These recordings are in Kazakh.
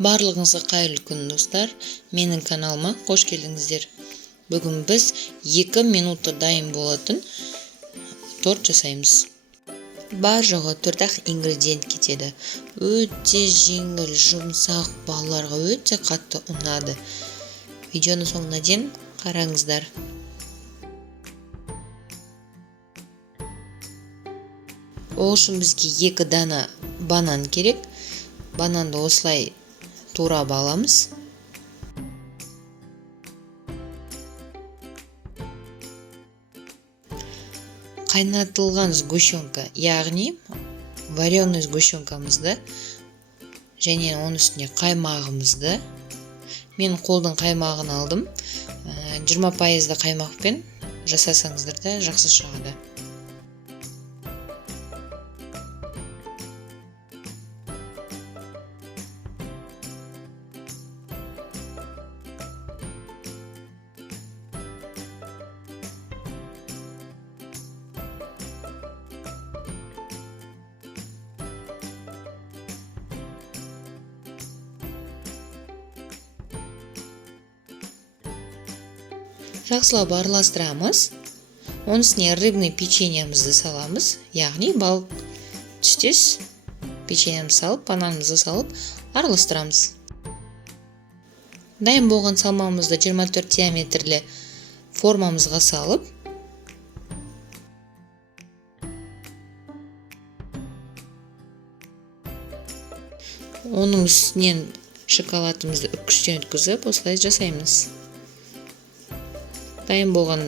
Барлығыңызға қайырлы күн достар. Менің каналыма қош келдіңіздер. Бүгін біз 2 минутта дайын болатын торт жасаймыз. Бар жоғы 4-ақ ингредиент кетеді. Өте жеңіл, жұмсақ, балаларға өте қатты ұнады. Видеоны соңына дейін қараңыздар. Ол үшін бізге 2 дана банан керек. Бананды осылай турап аламыз. Қайнатылған сгущенка, яғни вареный сгущенкамызды және оның үстіне қаймағымызды. Мен қолдың қаймағын алдым. 20% қаймақпен жасасаңыздар да жақсы шығады. Жақсылап араластырамыз. Оның үстіне рыбный печеньемізді саламыз, яғни балық түстес печеньемізді салып, бананымызды салып араластырамыз. Дайын болған салмамызды 24 диаметрлі формамызға салып, оның үстінен шоколадымызды үккіштен өткізіп, осылай жасаймыз. Дайын болған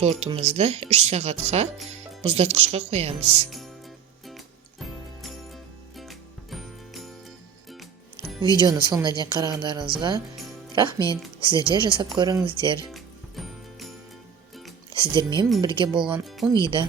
тортымызды 3 сағатқа мұздатқышқа қоямыз. Видеоны соңына дейін қарағандарыңызға рахмет. Сіздер де жасап көріңіздер. Сіздермен бірге болған Умида.